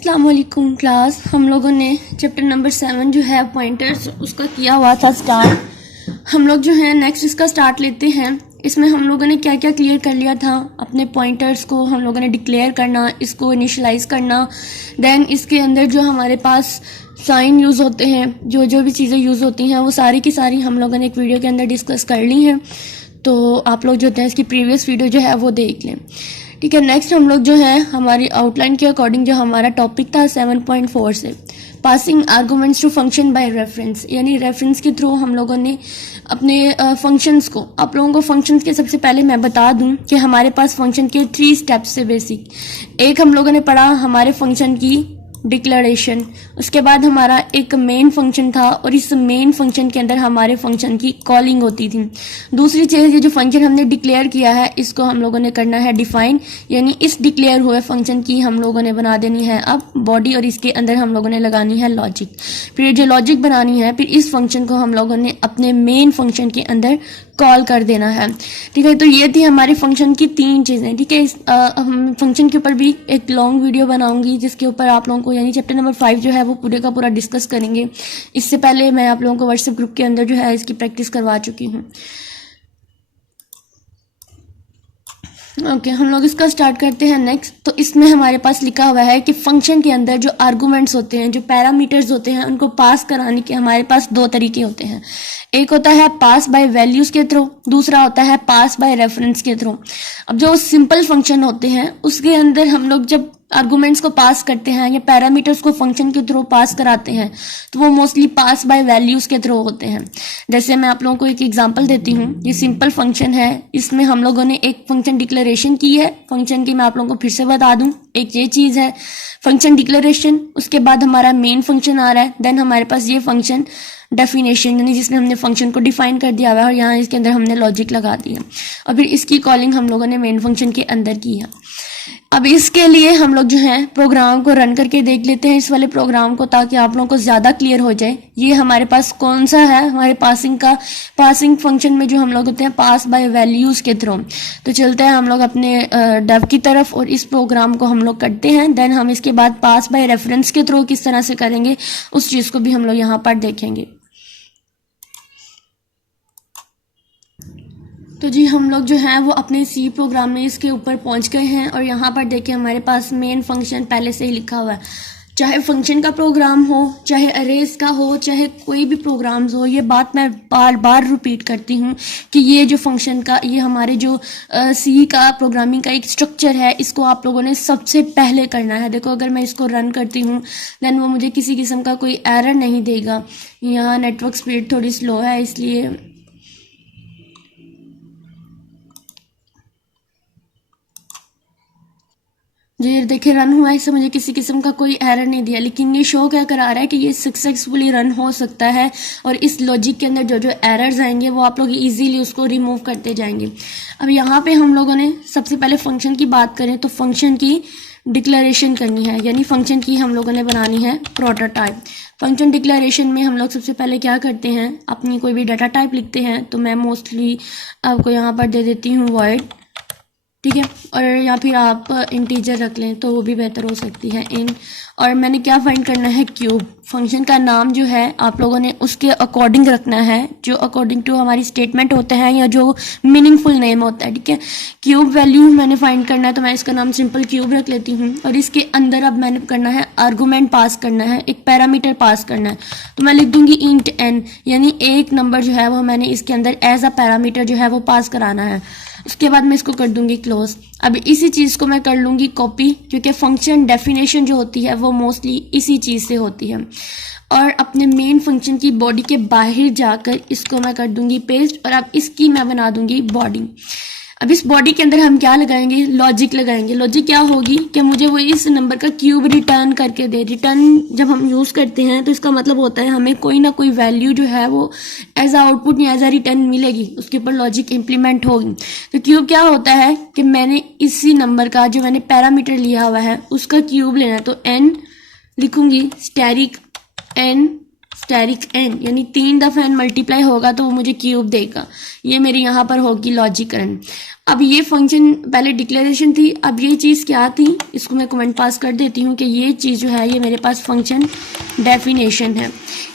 अस्सलाम वालेकुम क्लास। हम लोगों ने चैप्टर नंबर 7 जो है पॉइंटर्स उसका किया हुआ था स्टार्ट। हम लोग जो है नेक्स्ट इसका स्टार्ट लेते हैं। इसमें हम लोगों ने क्या क्या क्लियर कर लिया था, अपने पॉइंटर्स को हम लोगों ने डिक्लेयर करना, इसको इनिशलाइज करना, देन इसके अंदर जो हमारे पास साइन यूज़ होते हैं, जो जो भी चीज़ें यूज़ होती हैं वो सारी की सारी हम लोगों ने एक वीडियो के अंदर डिस्कस कर ली हैं। तो आप लोग जो होते हैं इसकी प्रीवियस वीडियो जो है वो देख लें, ठीक है। नेक्स्ट हम लोग जो है हमारी आउटलाइन के अकॉर्डिंग जो हमारा टॉपिक था 7.4 से passing arguments to function by reference, यानी रेफरेंस के थ्रू हम लोगों ने अपने फंक्शंस को, आप लोगों को फंक्शंस के सबसे पहले मैं बता दूं कि हमारे पास फंक्शन के 3 स्टेप्स से बेसिक। एक हम लोगों ने पढ़ा हमारे फंक्शन की डिक्लेरेशन, उसके बाद हमारा एक मेन फंक्शन था और इस मेन फंक्शन के अंदर हमारे फंक्शन की कॉलिंग होती थी। दूसरी चीज़, ये जो फंक्शन हमने डिक्लेयर किया है इसको हम लोगों ने करना है डिफाइन, यानी इस डिक्लेयर हुए फंक्शन की हम लोगों ने बना देनी है अब बॉडी और इसके अंदर हम लोगों ने लगानी है लॉजिक। फिर जो लॉजिक बनानी है फिर इस फंक्शन को हम लोगों ने अपने मेन फंक्शन के अंदर कॉल कर देना है, ठीक है। तो ये थी हमारे फंक्शन की 3 चीज़ें, ठीक है। हम फंक्शन के ऊपर भी एक लॉन्ग वीडियो बनाऊंगी जिसके ऊपर आप लोगों को, यानी चैप्टर नंबर 5 जो है वो पूरे का पूरा डिस्कस करेंगे। इससे पहले मैं आप लोगों को व्हाट्सएप ग्रुप के अंदर जो है इसकी प्रैक्टिस करवा चुकी हूँ। ओके, हम लोग इसका स्टार्ट करते हैं नेक्स्ट। तो इसमें हमारे पास लिखा हुआ है कि फंक्शन के अंदर जो आर्गूमेंट्स होते हैं, जो पैरामीटर्स होते हैं, उनको पास कराने के हमारे पास 2 तरीके होते हैं। एक होता है पास बाय वैल्यूज के थ्रू, दूसरा होता है पास बाय रेफरेंस के थ्रू। अब जो सिंपल फंक्शन होते हैं उसके अंदर हम लोग जब आर्गूमेंट्स को पास करते हैं या पैरामीटर्स को फंक्शन के थ्रू पास कराते हैं तो वो मोस्टली पास बाय वैल्यूज के थ्रू होते हैं। जैसे मैं आप लोगों को एक एग्जांपल देती हूँ। ये सिंपल फंक्शन है, इसमें हम लोगों ने एक फंक्शन डिक्लेरेशन की है। फंक्शन की मैं आप लोगों को फिर से बता दूं, एक ये चीज़ है फंक्शन डिक्लेरेशन, उसके बाद हमारा मेन फंक्शन आ रहा है, देन हमारे पास ये फंक्शन डेफिनेशन, यानी जिसमें हमने फंक्शन को डिफाइन कर दिया हुआ है और यहाँ इसके अंदर हमने लॉजिक लगा दिया और फिर इसकी कॉलिंग हम लोगों ने मेन फंक्शन के अंदर की है। अब इसके लिए हम लोग जो है प्रोग्राम को रन करके देख लेते हैं, इस वाले प्रोग्राम को, ताकि आप लोगों को ज़्यादा क्लियर हो जाए। ये हमारे पास कौन सा है, हमारे पासिंग फंक्शन में जो हम लोग होते हैं पास बाय वैल्यूज़ के थ्रू। तो चलते हैं हम लोग अपने डेव की तरफ और इस प्रोग्राम को हम लोग करते हैं। देन हम इसके बाद पास बाय रेफरेंस के थ्रू किस तरह से करेंगे उस चीज़ को भी हम लोग यहाँ पर देखेंगे। तो जी हम लोग जो है वो अपने सी प्रोग्राम में इसके ऊपर पहुंच गए हैं और यहाँ पर देखिए हमारे पास मेन फंक्शन पहले से ही लिखा हुआ है। चाहे फंक्शन का प्रोग्राम हो, चाहे अरेज का हो, चाहे कोई भी प्रोग्राम्स हो, ये बात मैं बार बार रिपीट करती हूँ कि ये जो फंक्शन का, ये हमारे जो सी का प्रोग्रामिंग का एक स्ट्रक्चर है, इसको आप लोगों ने सबसे पहले करना है। देखो अगर मैं इसको रन करती हूँ देन वो मुझे किसी किस्म का कोई एरर नहीं देगा। यहाँ नेटवर्क स्पीड थोड़ी स्लो है इसलिए जी देखिए रन हुआ है, इससे मुझे किसी किस्म का कोई एरर नहीं दिया, लेकिन ये शो क्या करा रहा है कि ये सक्सेसफुली रन हो सकता है और इस लॉजिक के अंदर जो जो एरर्स आएंगे वो आप लोग इजीली उसको रिमूव करते जाएंगे। अब यहाँ पे हम लोगों ने सबसे पहले फंक्शन की बात करें तो फंक्शन की डिक्लेरेशन करनी है, यानी फंक्शन की हम लोगों ने बनानी है प्रोटोटाइप। फंक्शन डिक्लेरेशन में हम लोग सबसे पहले क्या करते हैं, अपनी कोई भी डाटा टाइप लिखते हैं। तो मैं मोस्टली आपको यहाँ पर दे देती हूँ वॉइड, ठीक है, और या फिर आप इंटीजर रख लें तो वो भी बेहतर हो सकती है इन। और मैंने क्या फाइंड करना है, क्यूब। फंक्शन का नाम जो है आप लोगों ने उसके अकॉर्डिंग रखना है, जो अकॉर्डिंग टू हमारी स्टेटमेंट होते हैं या जो मीनिंगफुल नेम होता है, ठीक है। क्यूब वैल्यू मैंने फाइंड करना है तो मैं इसका नाम सिंपल क्यूब रख लेती हूँ और इसके अंदर अब मैंने करना है आर्गूमेंट पास करना है, एक पैरामीटर पास करना है। तो मैं लिख दूंगी इंट एन, यानी एक नंबर जो है वो मैंने इसके अंदर एज अ पैरामीटर जो है वो पास कराना है। उसके बाद मैं इसको कर दूंगी क्लोज। अब इसी चीज़ को मैं कर लूँगी कॉपी, क्योंकि फंक्शन डेफिनेशन जो होती है वो मोस्टली इसी चीज़ से होती है। और अपने मेन फंक्शन की बॉडी के बाहर जाकर इसको मैं कर दूंगी पेस्ट और अब इसकी मैं बना दूंगी बॉडी। अब इस बॉडी के अंदर हम क्या लगाएंगे, लॉजिक लगाएंगे। लॉजिक क्या होगी कि मुझे वो इस नंबर का क्यूब रिटर्न करके दे। रिटर्न जब हम यूज़ करते हैं तो इसका मतलब होता है हमें कोई ना कोई वैल्यू जो है वो एज आ आउटपुट या एज आ रिटर्न मिलेगी, उसके ऊपर लॉजिक इम्प्लीमेंट होगी। तो क्यूब क्या होता है कि मैंने इसी नंबर का जो मैंने पैरामीटर लिया हुआ है उसका क्यूब लेना है। तो एन लिखूंगी, स्टैरिक एन स्टेरिक एन, यानी 3 दफ़ा एन मल्टीप्लाई होगा तो वो मुझे क्यूब देगा। ये मेरी यहाँ पर होगी लॉजिक रन। अब ये फंक्शन पहले डिक्लेरेशन थी, अब ये चीज़ क्या थी, इसको मैं कमेंट पास कर देती हूँ कि ये चीज़ जो है ये मेरे पास फंक्शन डेफिनेशन है।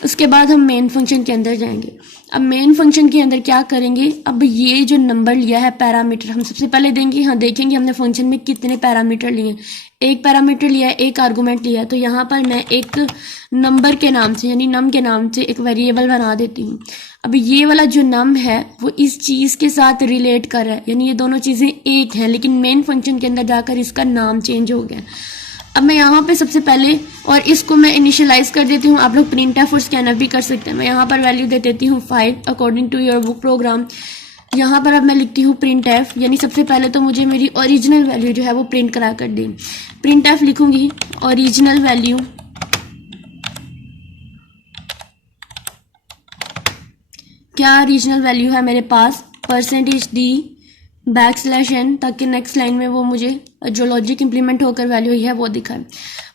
उसके बाद हम मेन फंक्शन के अंदर जाएंगे। अब मेन फंक्शन के अंदर क्या करेंगे, अब ये जो नंबर लिया है पैरामीटर हम सबसे पहले देंगे। हाँ, देखेंगे हमने फंक्शन में कितने पैरामीटर लिए। एक पैरामीटर लिया है, एक आर्गूमेंट लिया है, तो यहाँ पर मैं एक नंबर के नाम से यानी नम के नाम से एक वेरिएबल बना देती हूँ। अब ये वाला जो नम है वो इस चीज़ के साथ रिलेट कर रहा है, यानी ये दोनों चीज़ें एक हैं, लेकिन मेन फंक्शन के अंदर जाकर इसका नाम चेंज हो गया। अब मैं यहाँ पे सबसे पहले, और इसको मैं इनिशियलाइज कर देती हूँ, आप लोग प्रिंटफ और स्कैनफ भी कर सकते हैं। मैं यहाँ पर वैल्यू दे देती हूँ 5 according to your book program. यहाँ पर अब मैं लिखती हूँ प्रिंट एफ, यानी सबसे पहले तो मुझे मेरी ओरिजिनल वैल्यू जो है वो प्रिंट करा कर दी। प्रिंट एफ लिखूंगी ओरिजिनल वैल्यू, क्या ओरिजिनल वैल्यू है मेरे पास, %d\n, ताकि नेक्स्ट लाइन में वो मुझे जो लॉजिक इंप्लीमेंट होकर वैल्यू हुई है वो दिखाए।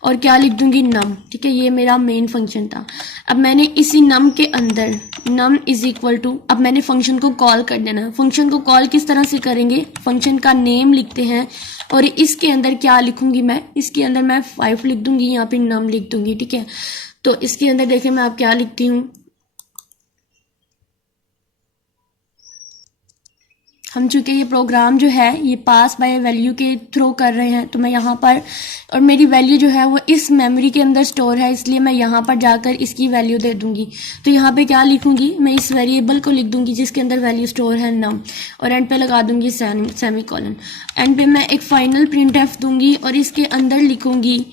और क्या लिख दूंगी, नम। ठीक है, ये मेरा मेन फंक्शन था। अब मैंने इसी नम के अंदर नम इज इक्वल टू, अब मैंने फंक्शन को कॉल कर देना है। फंक्शन को कॉल किस तरह से करेंगे, फंक्शन का नेम लिखते हैं और इसके अंदर क्या लिखूंगी मैं, इसके अंदर मैं 5 लिख दूंगी, यहाँ पे नम लिख दूंगी। ठीक है, तो इसके अंदर देखिए मैं आप क्या लिखती हूँ, हम चूंकि ये प्रोग्राम जो है ये पास बाय वैल्यू के थ्रू कर रहे हैं, तो मैं यहाँ पर, और मेरी वैल्यू जो है वो इस मेमोरी के अंदर स्टोर है, इसलिए मैं यहाँ पर जाकर इसकी वैल्यू दे दूंगी। तो यहाँ पे क्या लिखूंगी, मैं इस वेरिएबल को लिख दूंगी जिसके अंदर वैल्यू स्टोर है नम, और एंड पे लगा दूंगी सेमी कॉलन। एंड पे मैं एक फाइनल प्रिंट एफ दूंगी और इसके अंदर लिखूंगी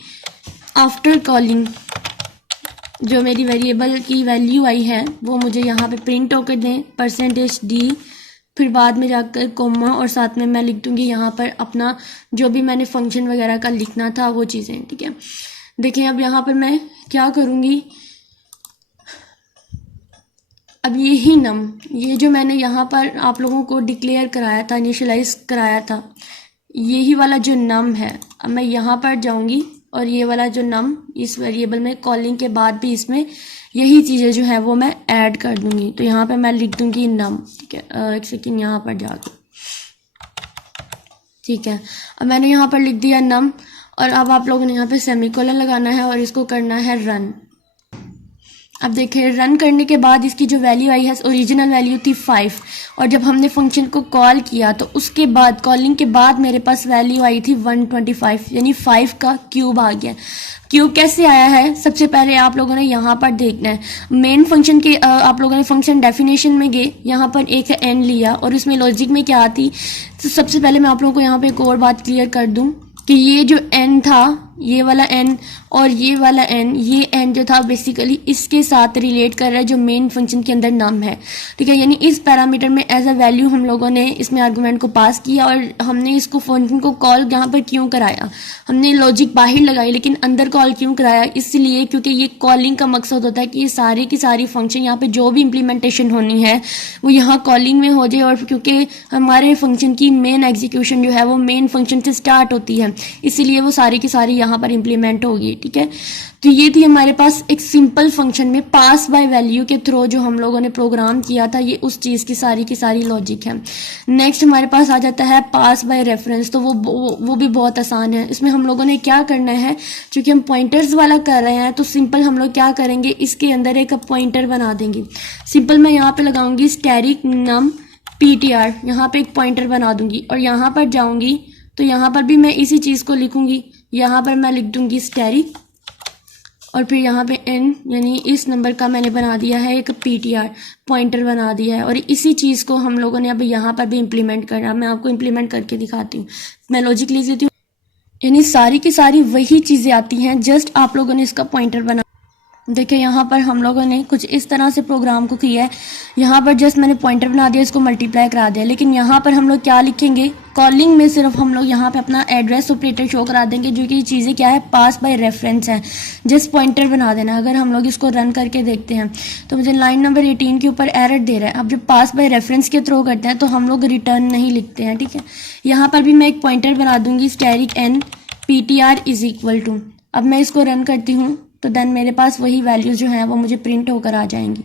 आफ्टर कॉलिंग जो मेरी वेरिएबल की वैल्यू आई है वो मुझे यहाँ पे प्रिंट होकर दें, %d, फिर बाद में जाकर कोमा, और साथ में मैं लिख दूंगी यहाँ पर अपना जो भी मैंने फंक्शन वगैरह का लिखना था वो चीज़ें। ठीक है, देखें अब यहाँ पर मैं क्या करूँगी, अब यही नम, ये जो मैंने यहाँ पर आप लोगों को डिक्लेयर कराया था, इनिशियलाइज कराया था, यही वाला जो नम है, अब मैं यहाँ पर जाऊँगी और ये वाला जो नम इस वेरिएबल में कॉलिंग के बाद भी इसमें यही चीज़ें जो है वो मैं ऐड कर दूंगी। तो यहाँ पे मैं लिख दूंगी नम। ठीक है, एक सेकेंड यहाँ पर जाकर, ठीक है, अब मैंने यहाँ पर लिख दिया नम, और अब आप लोगों ने यहाँ पे सेमीकोलन लगाना है और इसको करना है रन। अब देखिए रन करने के बाद इसकी जो वैल्यू आई है, ओरिजिनल वैल्यू थी 5, और जब हमने फंक्शन को कॉल किया तो उसके बाद कॉलिंग के बाद मेरे पास वैल्यू आई थी 125, यानी 5 का क्यूब आ गया। क्यूब कैसे आया है, सबसे पहले आप लोगों ने यहाँ पर देखना है, मेन फंक्शन के आप लोगों ने फंक्शन डेफिनेशन में गए, यहाँ पर एक एन लिया और उसमें लॉजिक में क्या आती। तो सबसे पहले मैं आप लोगों को यहाँ पे एक और बात क्लियर कर दूँ कि ये जो एन था, ये वाला एन और ये वाला एन, ये एन जो था बेसिकली इसके साथ रिलेट कर रहा है जो मेन फंक्शन के अंदर नम है। ठीक है, यानी इस पैरामीटर में एज अ वैल्यू हम लोगों ने इसमें आर्गुमेंट को पास किया और हमने इसको फंक्शन को कॉल यहाँ पर क्यों कराया, हमने लॉजिक बाहर लगाई लेकिन अंदर कॉल क्यों कराया, इसलिए क्योंकि ये कॉलिंग का मकसद होता है कि ये सारी की सारी फंक्शन यहाँ पे जो भी इम्प्लीमेंटेशन होनी है वो यहाँ कॉलिंग में हो जाए, और क्योंकि हमारे फंक्शन की मेन एग्जीक्यूशन जो है वो मेन फंक्शन से स्टार्ट होती है, इसीलिए वो सारी की सारी यहाँ पर इम्प्लीमेंट होगी। ठीक है, तो ये थी हमारे पास एक सिंपल फंक्शन में पास बाय वैल्यू के थ्रू जो हम लोगों ने प्रोग्राम किया था, ये उस चीज़ की सारी लॉजिक है। नेक्स्ट हमारे पास आ जाता है पास बाय रेफरेंस, तो वो भी बहुत आसान है। इसमें हम लोगों ने क्या करना है, क्योंकि हम पॉइंटर्स वाला कर रहे हैं तो सिंपल हम लोग क्या करेंगे, इसके अंदर एक पॉइंटर बना देंगे। सिंपल मैं यहाँ पे लगाऊंगी स्टैरिक नम ptr, यहाँ पे एक पॉइंटर बना दूंगी और यहाँ पर जाऊंगी तो यहाँ पर भी मैं इसी चीज़ को लिखूंगी, यहाँ पर मैं लिख दूंगी स्टैरिक और फिर यहाँ पे n, यानी इस नंबर का मैंने बना दिया है एक ptr पॉइंटर बना दिया है, और इसी चीज़ को हम लोगों ने अब यहाँ पर भी इम्प्लीमेंट करना। मैं आपको इम्प्लीमेंट करके दिखाती हूँ, मैं लॉजिक लिख देती हूँ, यानी सारी की सारी वही चीज़ें आती हैं, जस्ट आप लोगों ने इसका पॉइंटर बना। देखिए यहाँ पर हम लोगों ने कुछ इस तरह से प्रोग्राम को किया है, यहाँ पर जस्ट मैंने पॉइंटर बना दिया, इसको मल्टीप्लाई करा दिया, लेकिन यहाँ पर हम लोग क्या लिखेंगे, कॉलिंग में सिर्फ हम लोग यहाँ पे अपना एड्रेस ऑपरेटर शो करा देंगे, जो कि चीज़ें क्या है, पास बाय रेफरेंस है, जस्ट पॉइंटर बना देना। अगर हम लोग इसको रन करके देखते हैं तो मुझे लाइन नंबर 18 के ऊपर एरर दे रहा है। अब जब पास बाय रेफरेंस के थ्रू करते हैं तो हम लोग रिटर्न नहीं लिखते हैं। ठीक है, यहाँ पर भी मैं एक पॉइंटर बना दूंगी asterisk n ptr is equal to, अब मैं इसको रन करती हूँ तो देन मेरे पास वही वैल्यूज़ जो हैं वो मुझे प्रिंट होकर आ जाएंगी।